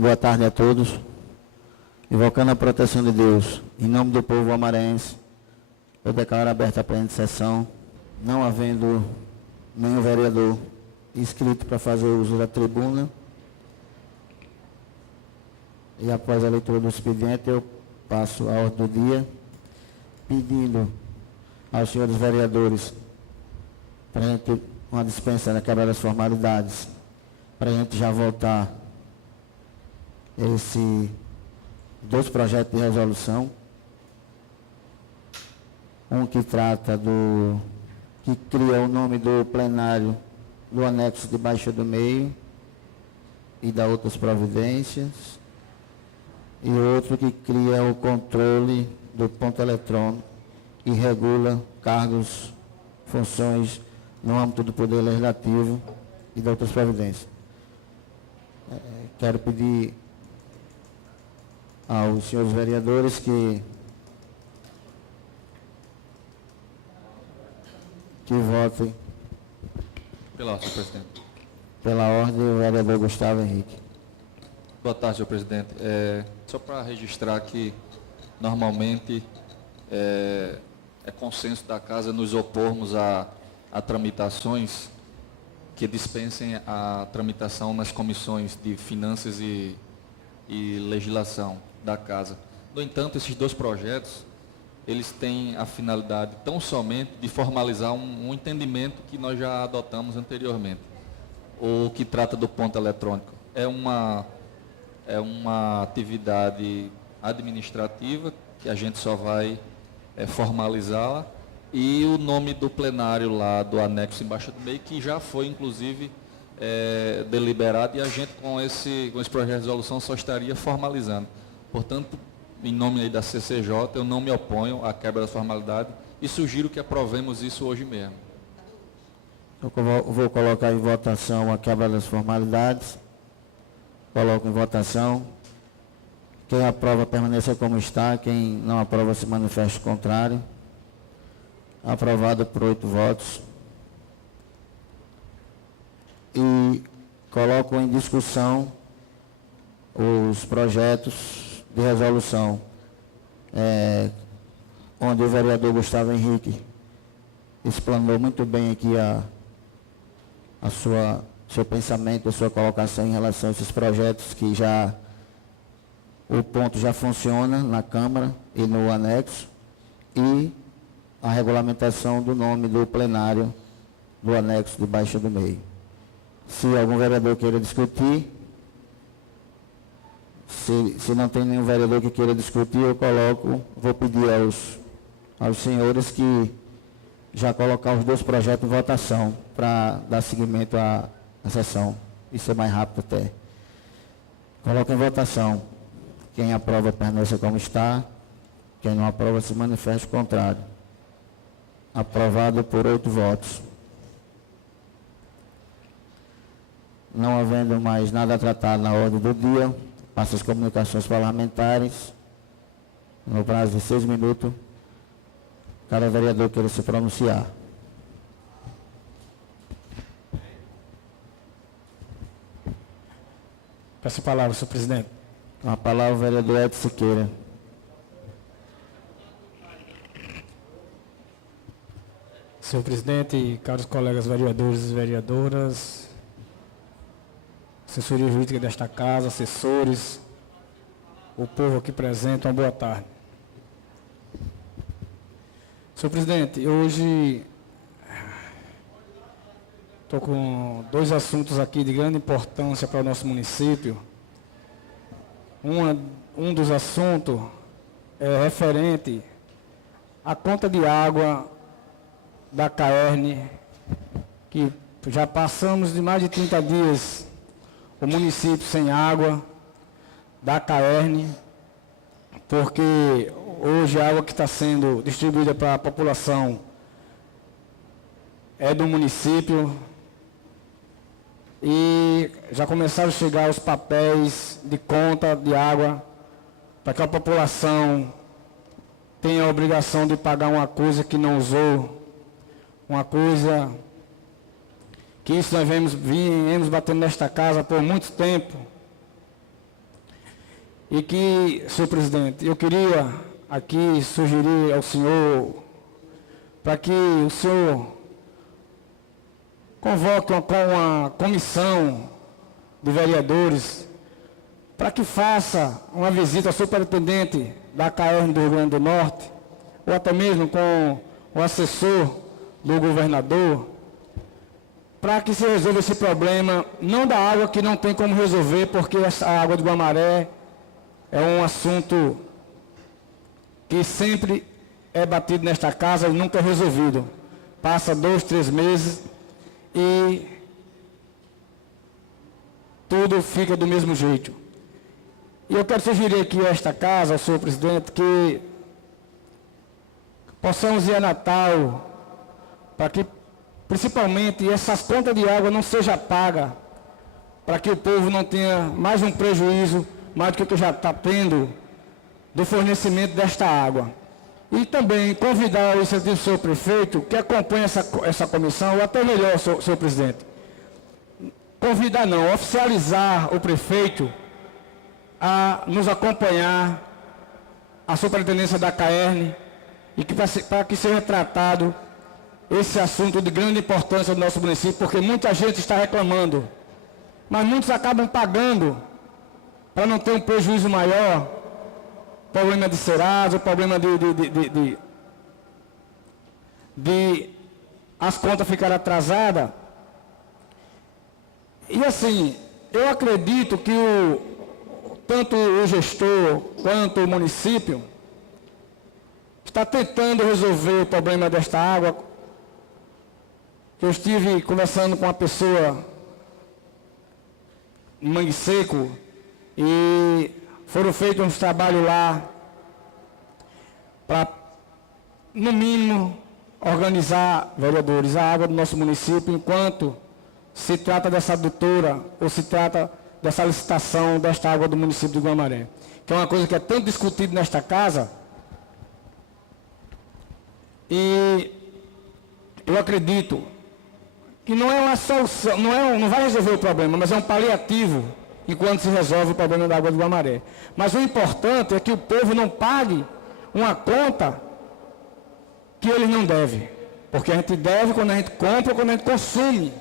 Boa tarde a todos. Invocando a proteção de Deus, em nome do povo amarense, eu declaro aberta a presente sessão, não havendo nenhum vereador inscrito para fazer uso da tribuna. E após a leitura do expediente, eu passo a ordem do dia, pedindo aos senhores vereadores para a gente uma dispensa da quebra das formalidades, para a gente já voltar dois projetos de resolução. Um que trata que cria o nome do plenário do anexo de Baixa do Meio e dá outras providências. E outro que cria o controle do ponto eletrônico e regula cargos, funções no âmbito do Poder Legislativo e dá outras providências. Quero pedir aos senhores vereadores que votem pela ordem, senhor presidente. Pela ordem, o vereador Gustavo Henrique. Boa tarde, senhor presidente. Só para registrar que, normalmente, é consenso da Casa nos opormos a tramitações que dispensem a tramitação nas comissões de Finanças e Legislação da Casa. No entanto, esses dois projetos, eles têm a finalidade tão somente de formalizar um entendimento que nós já adotamos anteriormente. O que trata do ponto eletrônico é uma atividade administrativa que a gente só vai formalizá-la, e o nome do plenário lá do anexo embaixo do meio, que já foi inclusive deliberado, e a gente com esse projeto de resolução só estaria formalizando. Portanto, em nome aí da CCJ, eu não me oponho à quebra da formalidade e sugiro que aprovemos isso hoje mesmo. Eu vou colocar em votação a quebra das formalidades. Coloco em votação. Quem aprova permaneça como está, quem não aprova se manifeste contrário. Aprovado por 8 votos. E coloco em discussão os projetos de resolução, onde o vereador Gustavo Henrique explanou muito bem aqui seu pensamento, a sua colocação em relação a esses projetos que o ponto já funciona na Câmara e no anexo, e a regulamentação do nome do plenário do anexo de Baixa do Meio. Se algum vereador queira discutir, se não tem nenhum vereador que queira discutir, vou pedir aos senhores que já colocar os dois projetos em votação para dar seguimento à sessão e ser mais rápido até. Coloca em votação. Quem aprova permaneça como está. Quem não aprova se manifeste contrário. Aprovado por 8 votos. Não havendo mais nada a tratar na ordem do dia, passo as comunicações parlamentares. No prazo de 6 minutos, cada vereador queira se pronunciar. Peço a palavra, senhor presidente. Com a palavra, o vereador Edson Siqueira. Senhor presidente, caros colegas vereadores e vereadoras, assessoria jurídica desta casa, assessores, o povo aqui presente, uma boa tarde. Senhor presidente, hoje estou com 2 assuntos aqui de grande importância para o nosso município. Um dos assuntos é referente à conta de água da CAERN, que já passamos de mais de 30 dias o município sem água da CAERN, porque hoje a água que está sendo distribuída para a população é do município, e já começaram a chegar os papéis de conta de água para que a população tenha a obrigação de pagar uma coisa que não usou, uma coisa que isso nós viemos batendo nesta casa por muito tempo, E que, senhor presidente, eu queria aqui sugerir ao senhor para que o senhor convoque uma comissão de vereadores para que faça uma visita ao superintendente da CAERN do Rio Grande do Norte, ou até mesmo com o assessor do governador, para que se resolva esse problema, não da água que não tem como resolver, porque essa água de Guamaré é um assunto que sempre é batido nesta casa e nunca é resolvido. Passa 2, 3 meses e tudo fica do mesmo jeito. E eu quero sugerir aqui a esta casa, ao senhor presidente, que possamos ir a Natal, para que, principalmente, essas contas de água não sejam pagas, para que o povo não tenha mais um prejuízo, mais do que já está tendo, do fornecimento desta água. E também convidar o excelentíssimo senhor prefeito, que acompanha essa comissão, ou até melhor, senhor presidente, convidar não, oficializar o prefeito a nos acompanhar a superintendência da CAERN e que para que seja tratado esse assunto de grande importância do nosso município, porque muita gente está reclamando, mas muitos acabam pagando para não ter um prejuízo maior, problema de Serasa, problema de as contas ficarem atrasadas. E assim, eu acredito que tanto o gestor quanto o município está tentando resolver o problema desta água. Eu estive conversando com uma pessoa em Mangue Seco e foram feitos uns trabalhos lá para, no mínimo, organizar, vereadores, a água do nosso município, enquanto se trata dessa adutora ou se trata dessa licitação desta água do município de Guamaré, que é uma coisa que é tanto discutida nesta casa. E eu acredito que não é uma solução, não vai resolver o problema, mas é um paliativo enquanto se resolve o problema da água de Guamaré. Mas o importante é que o povo não pague uma conta que ele não deve, porque a gente deve quando a gente compra ou quando a gente consome,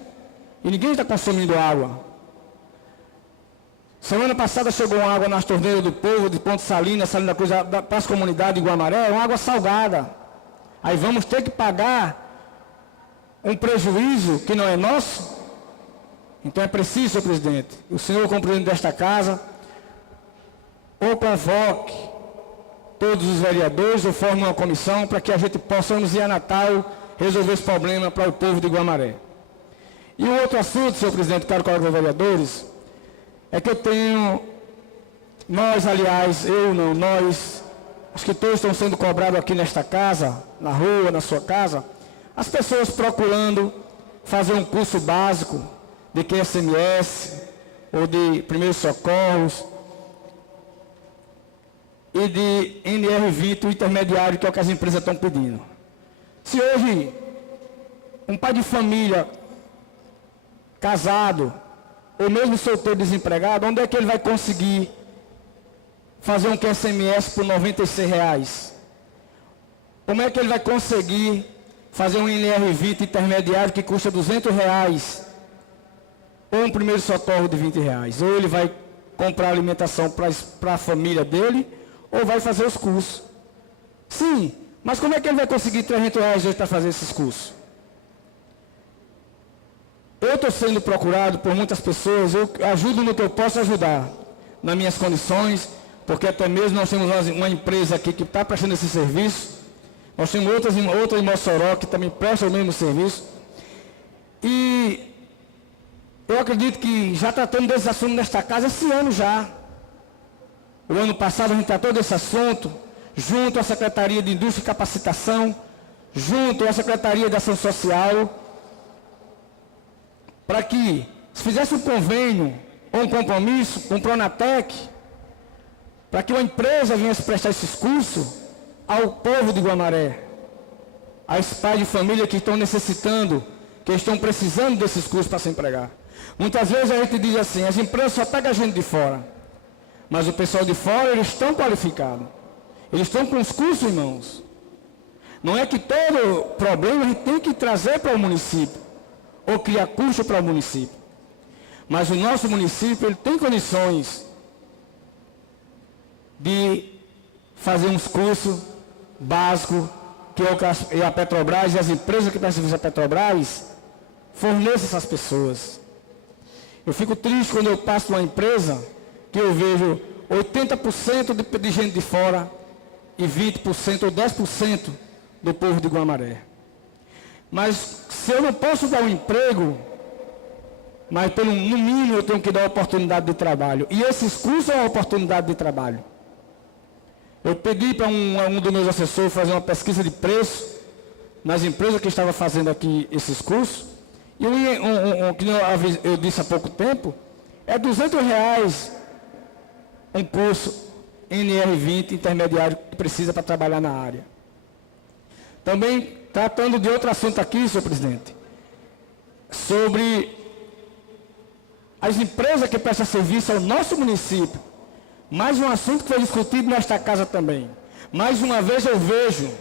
e ninguém está consumindo água. Semana passada chegou água nas torneiras do povo, de Ponte Salina, Salina Cruz, para as comunidades de Guamaré, uma água salgada. Aí vamos ter que pagar um prejuízo que não é nosso? Então é preciso, senhor presidente, o senhor, como presidente desta casa, ou convoque todos os vereadores, ou forme uma comissão, para que a gente possamos ir a Natal resolver esse problema para o povo de Guamaré. E o outro assunto, senhor presidente, caro colega vereadores, é que eu tenho, nós, aliás, eu não, nós, acho que todos estão sendo cobrados aqui nesta casa, na rua, na sua casa, as pessoas procurando fazer um curso básico de QSMS, ou de primeiros socorros, e de NR20, o intermediário, que é o que as empresas estão pedindo. Se hoje um pai de família casado, ou mesmo solteiro desempregado, onde é que ele vai conseguir fazer um QSMS por R$ 96? Como é que ele vai conseguir fazer um NR20 intermediário que custa R$ 200? Ou um primeiro socorro de R$ 20? Ou ele vai comprar alimentação para a família dele, ou vai fazer os cursos. Sim, mas como é que ele vai conseguir R$ 300 hoje para fazer esses cursos? Eu estou sendo procurado por muitas pessoas, eu ajudo no que eu posso ajudar, nas minhas condições, porque até mesmo nós temos uma empresa aqui que está prestando esse serviço, nós temos outra em Mossoró que também presta o mesmo serviço, e eu acredito que já tratamos desse assunto nesta casa esse ano já. O ano passado a gente tratou desse assunto, junto à Secretaria de Indústria e Capacitação, junto à Secretaria de Ação Social, para que se fizesse um convênio ou um compromisso com o Pronatec, para que uma empresa viesse prestar esses cursos ao povo de Guamaré, a esses pais de família que estão necessitando, que estão precisando desses cursos para se empregar. Muitas vezes a gente diz assim, as empresas só pegam a gente de fora, Mas o pessoal de fora, eles estão qualificados. Eles estão com os cursos em mãos. Não é que todo problema a gente tem que trazer para o município, ou criar custo para o município. Mas o nosso município, ele tem condições de fazer uns cursos básicos, que é a Petrobras e as empresas que prestam serviço à Petrobras forneçam essas pessoas. Eu fico triste quando eu passo numa empresa que eu vejo 80% de gente de fora e 20% ou 10% do povo de Guamaré. Mas se eu não posso dar um emprego, mas no mínimo eu tenho que dar oportunidade de trabalho. E esses cursos são uma oportunidade de trabalho. Eu pedi para um dos meus assessores fazer uma pesquisa de preço nas empresas que estavam fazendo aqui esses cursos. E que eu disse há pouco tempo, é R$200 um curso NR20 intermediário que precisa para trabalhar na área. Também tratando de outro assunto aqui, senhor presidente, sobre as empresas que prestam serviço ao nosso município. Mais um assunto que foi discutido nesta casa também. Mais uma vez eu vejo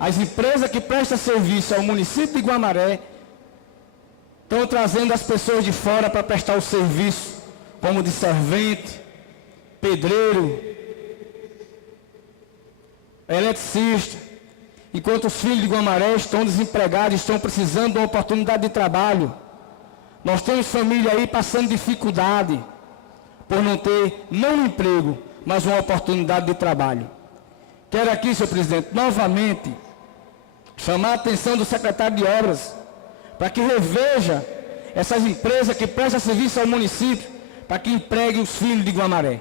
as empresas que prestam serviço ao município de Guamaré estão trazendo as pessoas de fora para prestar o serviço, como de servente, pedreiro, eletricista, enquanto os filhos de Guamaré estão desempregados, estão precisando de uma oportunidade de trabalho. Nós temos família aí passando dificuldade por não ter não um emprego, mas uma oportunidade de trabalho. Quero aqui, senhor presidente, novamente chamar a atenção do secretário de Obras para que reveja essas empresas que prestam serviço ao município, para que empregue os filhos de Guamaré.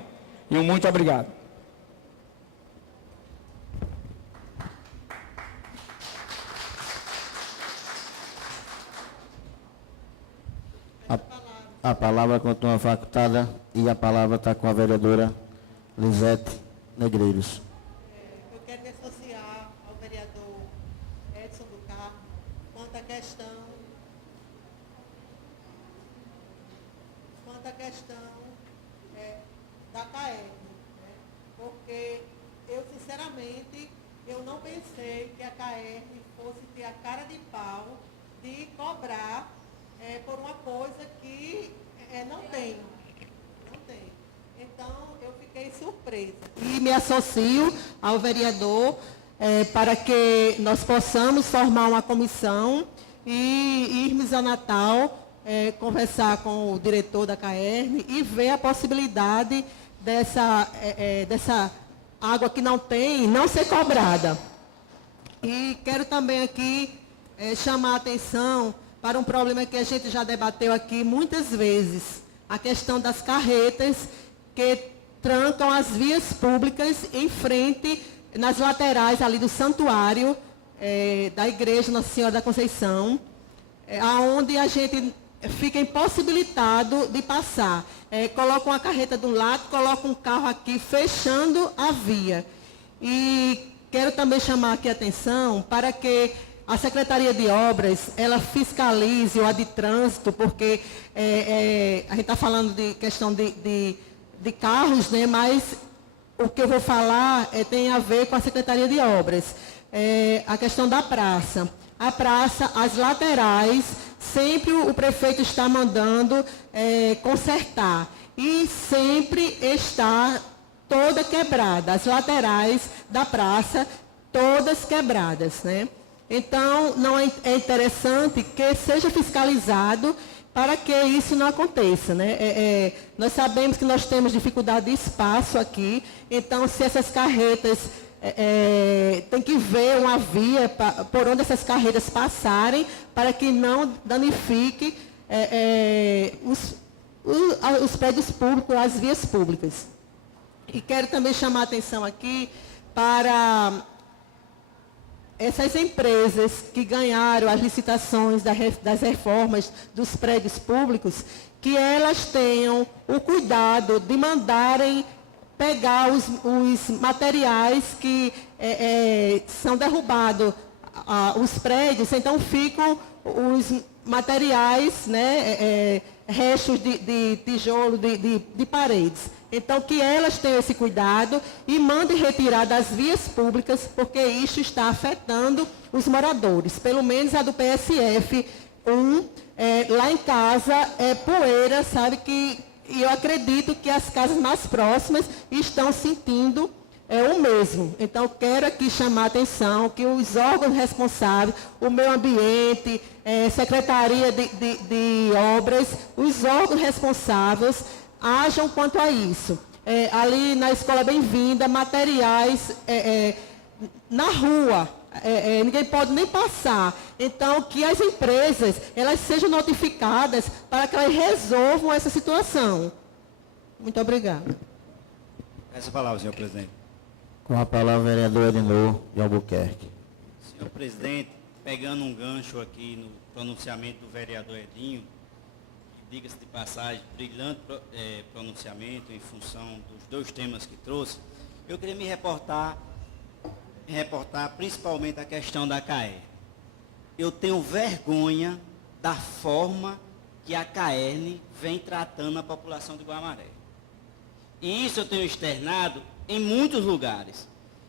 E um muito obrigado. A palavra continua facultada e a palavra está com a vereadora Lisete Negreiros. Eu quero me associar ao vereador Edson do Carmo quanto à questão da CAERN, né? Porque eu, sinceramente, eu não pensei que a CAERN fosse ter a cara de pau de cobrar por uma coisa que não tem. Não tem. Então, eu fiquei surpresa. E me associo ao vereador para que nós possamos formar uma comissão e irmos a Natal conversar com o diretor da CAERN e ver a possibilidade dessa água que não tem, não ser cobrada. E quero também aqui chamar a atenção para um problema que a gente já debateu aqui muitas vezes, a questão das carretas que trancam as vias públicas em frente, nas laterais ali do santuário da igreja Nossa Senhora da Conceição, aonde a gente fica impossibilitado de passar. Coloca uma carreta de um lado, coloca um carro aqui, fechando a via. E quero também chamar aqui a atenção para que a Secretaria de Obras, ela fiscalize o Aditrânsito, porque a gente está falando de questão de carros, né? Mas o que eu vou falar tem a ver com a Secretaria de Obras. A questão da praça. A praça, as laterais, sempre o prefeito está mandando consertar. E sempre está toda quebrada. As laterais da praça, todas quebradas, né? Então, não é interessante que seja fiscalizado para que isso não aconteça, né? Nós sabemos que nós temos dificuldade de espaço aqui, então, se essas carretas, tem que ver uma via por onde essas carretas passarem, para que não danifique os prédios públicos, as vias públicas. E quero também chamar a atenção aqui para essas empresas que ganharam as licitações das reformas dos prédios públicos, que elas tenham o cuidado de mandarem pegar os materiais que são derrubados, os prédios, então ficam materiais, né, restos de tijolo, de paredes. Então, que elas tenham esse cuidado e mandem retirar das vias públicas, porque isso está afetando os moradores. Pelo menos a do PSF 1, lá em casa, é poeira, sabe, e eu acredito que as casas mais próximas estão sentindo o mesmo. Então, quero aqui chamar a atenção que os órgãos responsáveis, o meio ambiente, Secretaria de Obras, os órgãos responsáveis, ajam quanto a isso. Ali na Escola Bem-vinda, materiais na rua, ninguém pode nem passar. Então, que as empresas, elas sejam notificadas para que elas resolvam essa situação. Muito obrigada. Essa palavra, senhor presidente. Com a palavra, o vereador Edinor de Albuquerque. Senhor presidente, pegando um gancho aqui no pronunciamento do vereador Edinho, que, diga-se de passagem, brilhante pronunciamento em função dos dois temas que trouxe, eu queria me reportar principalmente a questão da CAERN. Eu tenho vergonha da forma que a CAERN vem tratando a população de Guamaré. E isso eu tenho externado em muitos lugares.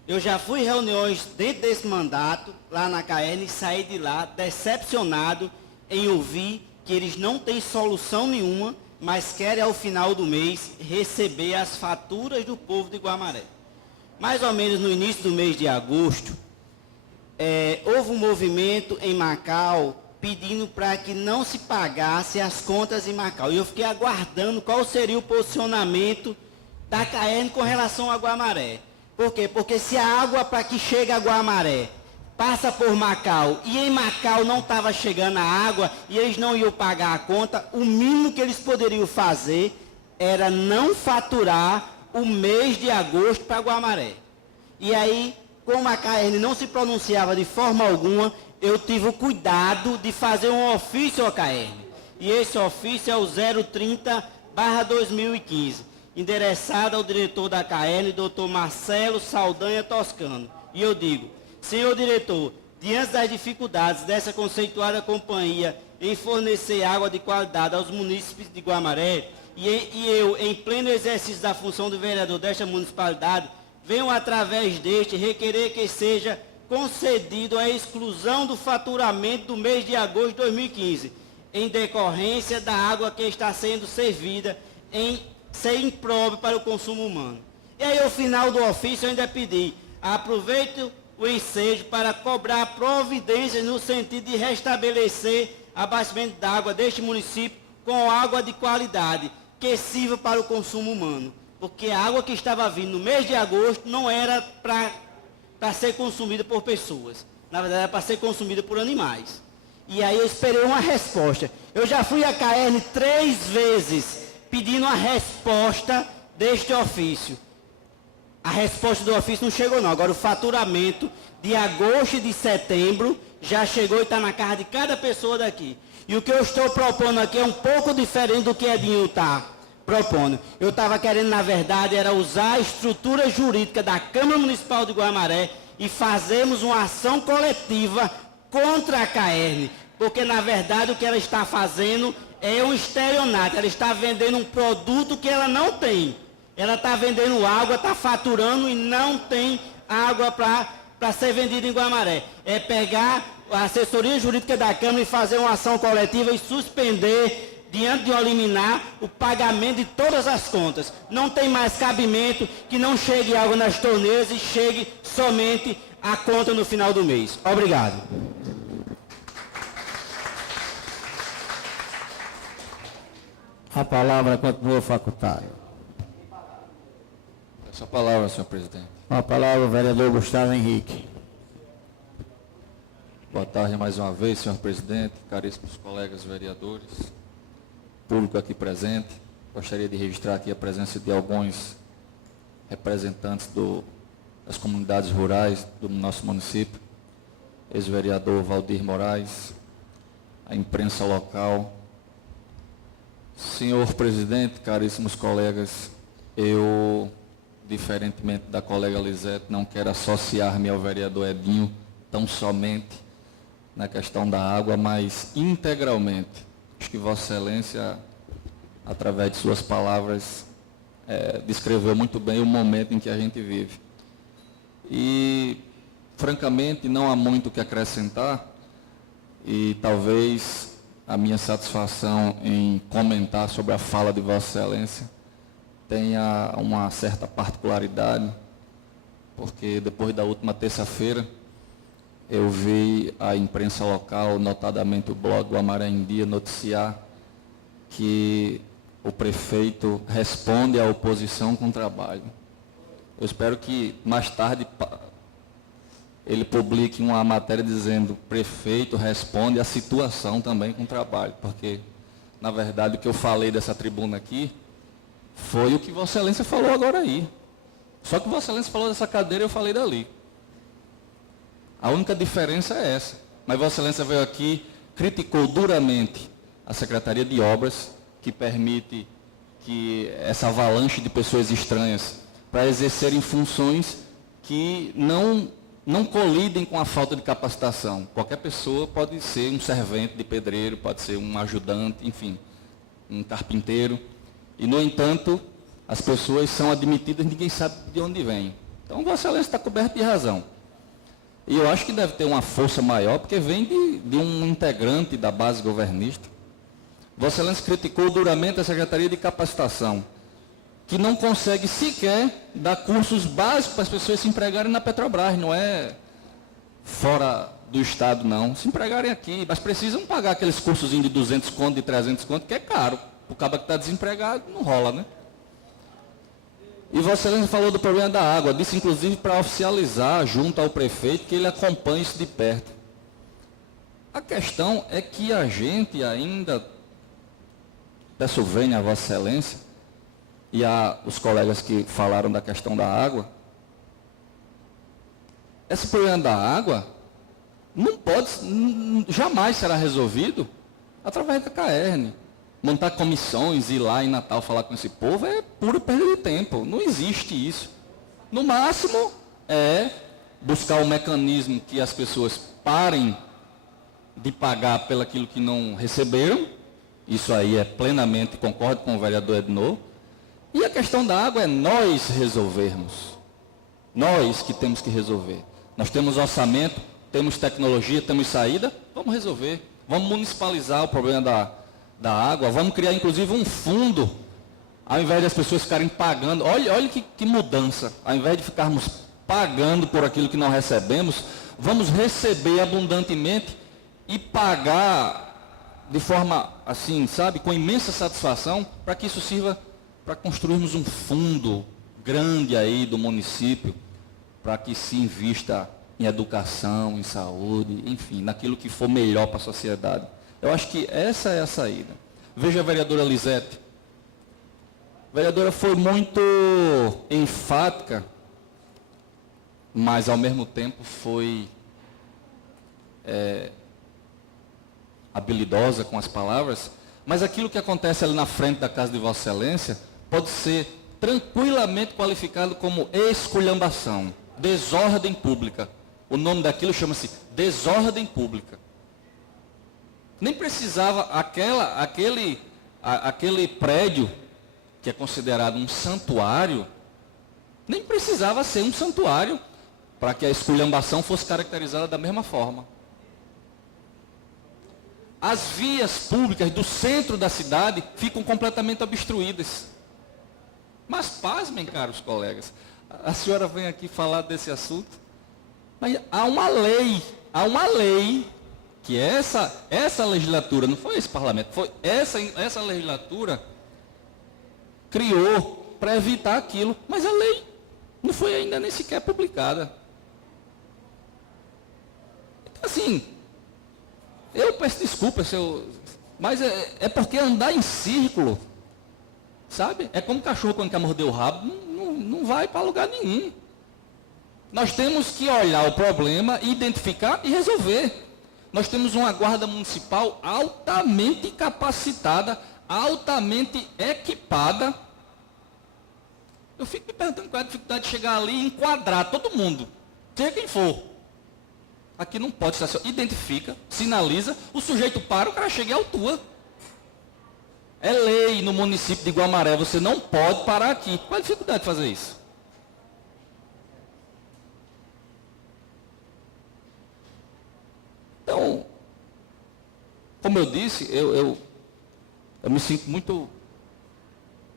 Eu já fui em reuniões dentro desse mandato, lá na CAERN, e saí de lá decepcionado em ouvir que eles não têm solução nenhuma, mas querem ao final do mês receber as faturas do povo de Guamaré. Mais ou menos no início do mês de agosto, houve um movimento em Macau pedindo para que não se pagasse as contas em Macau. E eu fiquei aguardando qual seria o posicionamento da CAERN com relação a Guamaré. Por quê? Porque se a água para que chega a Guamaré passa por Macau e em Macau não estava chegando a água e eles não iam pagar a conta, o mínimo que eles poderiam fazer era não faturar o mês de agosto para Guamaré. E aí, como a CAERN não se pronunciava de forma alguma, eu tive o cuidado de fazer um ofício à CAERN. E esse ofício é o 030/2015, endereçado ao diretor da CAERN, doutor Marcelo Saldanha Toscano. E eu digo, senhor diretor, diante das dificuldades dessa conceituada companhia em fornecer água de qualidade aos munícipes de Guamaré, e eu, em pleno exercício da função de vereador desta municipalidade, venho através deste requerer que seja concedido a exclusão do faturamento do mês de agosto de 2015, em decorrência da água que está sendo servida em ser impróprio para o consumo humano. E aí, ao final do ofício, eu ainda pedi, aproveito o ensejo para cobrar providências no sentido de restabelecer abastecimento de água deste município com água de qualidade, que sirva para o consumo humano. Porque a água que estava vindo no mês de agosto não era para ser consumida por pessoas. Na verdade, era para ser consumida por animais. E aí eu esperei uma resposta. Eu já fui à CAERN 3 vezes pedindo a resposta deste ofício. A resposta do ofício não chegou não. Agora o faturamento de agosto e de setembro já chegou e está na casa de cada pessoa daqui. E o que eu estou propondo aqui é um pouco diferente do que Edinho está propondo. Eu estava querendo, na verdade, era usar a estrutura jurídica da Câmara Municipal de Guamaré e fazermos uma ação coletiva contra a CAERN. Porque, na verdade, o que ela está fazendo é um estelionato. Ela está vendendo um produto que ela não tem. Ela está vendendo água, está faturando e não tem água para ser vendida em Guamaré. É pegar a assessoria jurídica da Câmara e fazer uma ação coletiva e suspender, diante de uma liminar, o pagamento de todas as contas. Não tem mais cabimento que não chegue água nas torneiras e chegue somente a conta no final do mês. Obrigado. A palavra continua facultada. Essa palavra, senhor presidente. Com a palavra, o vereador Gustavo Henrique. Boa tarde mais uma vez, senhor presidente, caríssimos colegas vereadores, público aqui presente. Gostaria de registrar aqui a presença de alguns representantes das comunidades rurais do nosso município, ex-vereador Valdir Moraes, a imprensa local. Senhor presidente, caríssimos colegas, eu, diferentemente da colega Lisete, não quero associar-me ao vereador Edinho tão somente na questão da água, mas integralmente. Acho que Vossa Excelência, através de suas palavras, descreveu muito bem o momento em que a gente vive. E, francamente, não há muito o que acrescentar, e talvez a minha satisfação em comentar sobre a fala de Vossa Excelência tenha uma certa particularidade, porque depois da última terça-feira, eu vi a imprensa local, notadamente o blog do Amaré em Dia, noticiar que o prefeito responde à oposição com trabalho. Eu espero que mais tarde ele publique uma matéria dizendo: prefeito responde à situação também com trabalho, porque, na verdade, o que eu falei dessa tribuna aqui foi o que Vossa Excelência falou agora aí. Só que Vossa Excelência falou dessa cadeira e eu falei dali. A única diferença é essa. Mas Vossa Excelência veio aqui, criticou duramente a Secretaria de Obras, que permite que essa avalanche de pessoas estranhas para exercerem funções que não colidem com a falta de capacitação. Qualquer pessoa pode ser um servente de pedreiro, pode ser um ajudante, enfim, um carpinteiro. E, no entanto, as pessoas são admitidas, ninguém sabe de onde vem. Então, Vossa Excelência está coberto de razão. E eu acho que deve ter uma força maior, porque vem de um integrante da base governista. Vossa Excelência criticou duramente a Secretaria de Capacitação, que não consegue sequer dar cursos básicos para as pessoas se empregarem na Petrobras, não é fora do Estado, não. Se empregarem aqui, mas precisam pagar aqueles cursos de 200 conto, de 300 conto, que é caro. O cara que está desempregado não rola, né? E Vossa Excelência falou do problema da água, disse inclusive para oficializar junto ao prefeito que ele acompanhe isso de perto. A questão é que a gente ainda, peço venha a Vossa Excelência e os colegas que falaram da questão da água, esse problema da água não pode, jamais será resolvido através da CAERN. Montar comissões, ir lá em Natal falar com esse povo é pura perda de tempo. Não existe isso. No máximo é buscar um mecanismo que as pessoas parem de pagar pelo aquilo que não receberam. Isso aí é plenamente, concordo com o vereador Ednor. E a questão da água é nós resolvermos. Nós que temos que resolver. Nós temos orçamento, temos tecnologia, temos saída, vamos resolver. Vamos municipalizar o problema da água, vamos criar inclusive um fundo, ao invés das pessoas ficarem pagando. Olha que mudança. Ao invés de ficarmos pagando por aquilo que não recebemos, vamos receber abundantemente e pagar de forma assim, sabe, com imensa satisfação, para que isso sirva para construirmos um fundo grande aí do município, para que se invista em educação, em saúde, enfim, naquilo que for melhor para a sociedade. Eu acho que essa é a saída. Veja a vereadora Lisete. A vereadora foi muito enfática, mas ao mesmo tempo foi habilidosa com as palavras. Mas aquilo que acontece ali na frente da casa de Vossa Excelência pode ser tranquilamente qualificado como esculhambação, desordem pública. O nome daquilo chama-se desordem pública. Nem precisava aquele prédio, que é considerado um santuário, nem precisava ser um santuário para que a esculhambação fosse caracterizada da mesma forma. As vias públicas do centro da cidade ficam completamente obstruídas. Mas pasmem, caros colegas, a senhora vem aqui falar desse assunto, mas há uma lei que essa legislatura, não foi esse parlamento, foi essa legislatura criou para evitar aquilo, mas a lei não foi ainda nem sequer publicada. Então, assim, eu peço desculpa, mas é porque andar em círculo, sabe? É como cachorro quando quer morder o rabo, não vai para lugar nenhum. Nós temos que olhar o problema, identificar e resolver. Nós temos uma guarda municipal altamente capacitada, altamente equipada. Eu fico me perguntando qual é a dificuldade de chegar ali e enquadrar todo mundo, seja quem for. Aqui não pode estacionar. Identifica, sinaliza, o sujeito para, o cara chega e autua. É lei no município de Guamaré, você não pode parar aqui. Qual a dificuldade de fazer isso? Então, como eu disse, eu me sinto muito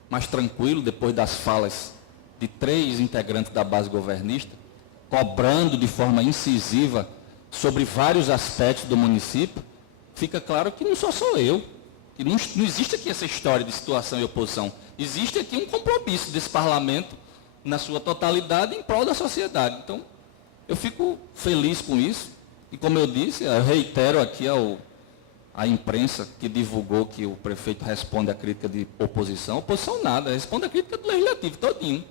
mais tranquilo depois das falas de 3 integrantes da base governista, cobrando de forma incisiva sobre vários aspectos do município. Fica claro que não sou eu, que não existe aqui essa história de situação e oposição. Existe aqui um compromisso desse parlamento, na sua totalidade, em prol da sociedade. Então, eu fico feliz com isso. E como eu disse, eu reitero aqui à imprensa que divulgou que o prefeito responde à crítica de oposição. Oposição nada, responde à crítica do legislativo todinho.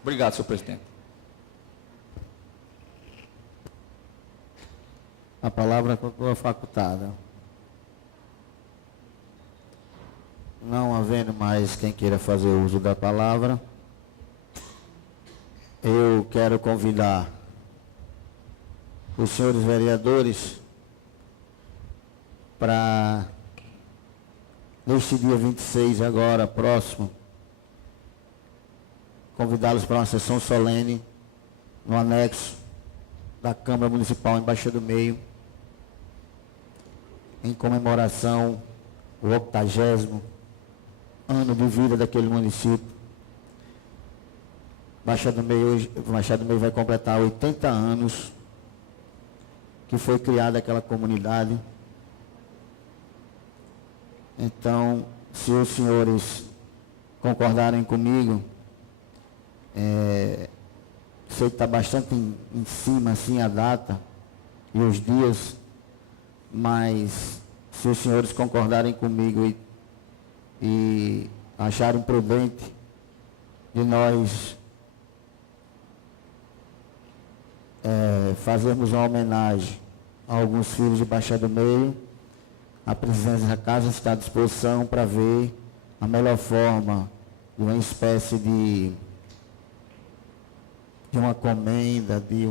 Obrigado, senhor presidente. A palavra continua facultada. Não havendo mais quem queira fazer uso da palavra, eu quero convidar os senhores vereadores para, neste dia 26 agora, próximo, convidá-los para uma sessão solene no anexo da Câmara Municipal em Baixa do Meio, em comemoração ao 80º ano de vida daquele município. Baixa do Meio vai completar 80 anos que foi criada aquela comunidade. Então, se os senhores concordarem comigo, sei que está bastante em cima assim a data e os dias, mas se os senhores concordarem comigo e acharem prudente de nós fazermos uma homenagem a alguns filhos de Baixa do Meio, a presidência da casa está à disposição para ver a melhor forma de uma espécie de uma comenda, de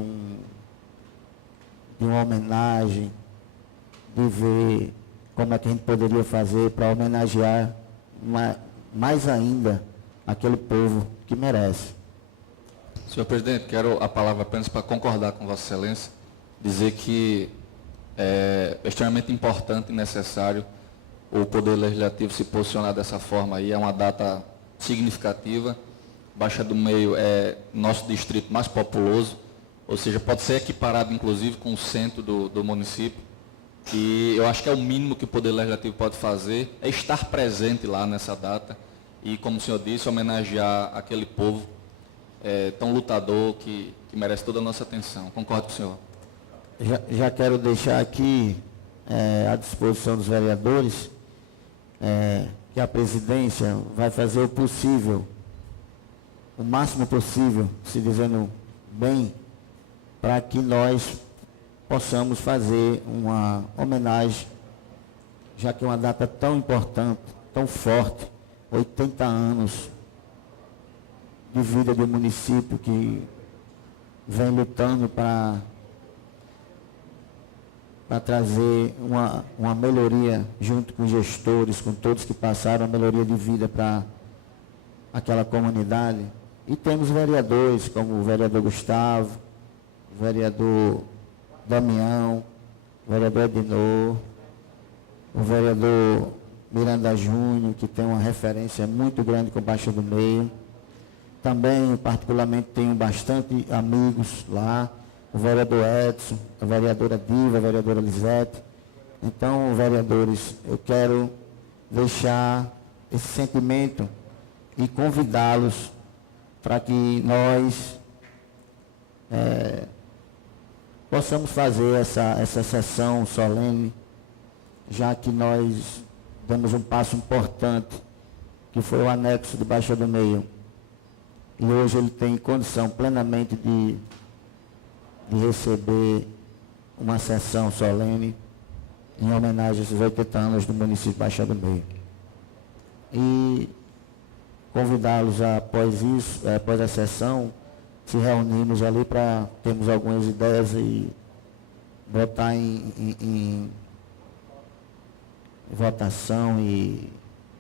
uma homenagem, de ver como é que a gente poderia fazer para homenagear mais ainda aquele povo que merece. Senhor presidente, quero a palavra apenas para concordar com Vossa Excelência, dizer que é extremamente importante e necessário o Poder Legislativo se posicionar dessa forma aí. É uma data significativa. Baixa do Meio é nosso distrito mais populoso, ou seja, pode ser equiparado inclusive com o centro do município. E eu acho que é o mínimo que o Poder Legislativo pode fazer, é estar presente lá nessa data e, como o senhor disse, homenagear aquele povo tão lutador que merece toda a nossa atenção. Concordo com o senhor. Já quero deixar aqui à disposição dos vereadores que a presidência vai fazer o possível, o máximo possível, se dizendo bem, para que nós possamos fazer uma homenagem, já que é uma data tão importante, tão forte, 80 anos de vida do município que vem lutando para trazer uma melhoria junto com os gestores, com todos que passaram, a melhoria de vida para aquela comunidade. E temos vereadores, como o vereador Gustavo, o vereador Damião, o vereador Edinor, o vereador Miranda Júnior, que tem uma referência muito grande com Baixa do Meio. Também, particularmente, tenho bastante amigos lá, o vereador Edson, a vereadora Diva, a vereadora Lisete. Então, vereadores, eu quero deixar esse sentimento e convidá-los para que nós possamos fazer essa sessão solene, já que nós damos um passo importante, que foi o anexo de Baixa do Meio. E hoje ele tem condição plenamente de receber uma sessão solene em homenagem a esses 80 anos do município de Baixa do Meio. E convidá-los após isso, após a sessão, se reunirmos ali para termos algumas ideias e botar em votação e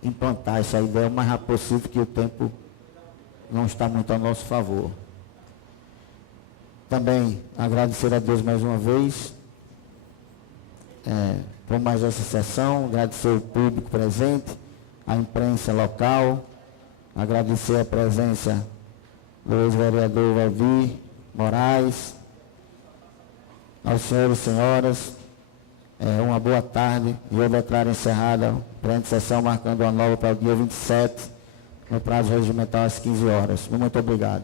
implantar essa ideia o mais rápido possível, que o tempo não está muito a nosso favor. Também agradecer a Deus mais uma vez por mais essa sessão, agradecer o público presente, a imprensa local, agradecer a presença do ex-vereador Valdir Moraes, aos senhores e senhoras, uma boa tarde, e eu declaro encerrada a presente sessão, marcando uma nova para o dia 27, no prazo regimental às 15 horas. Muito obrigado.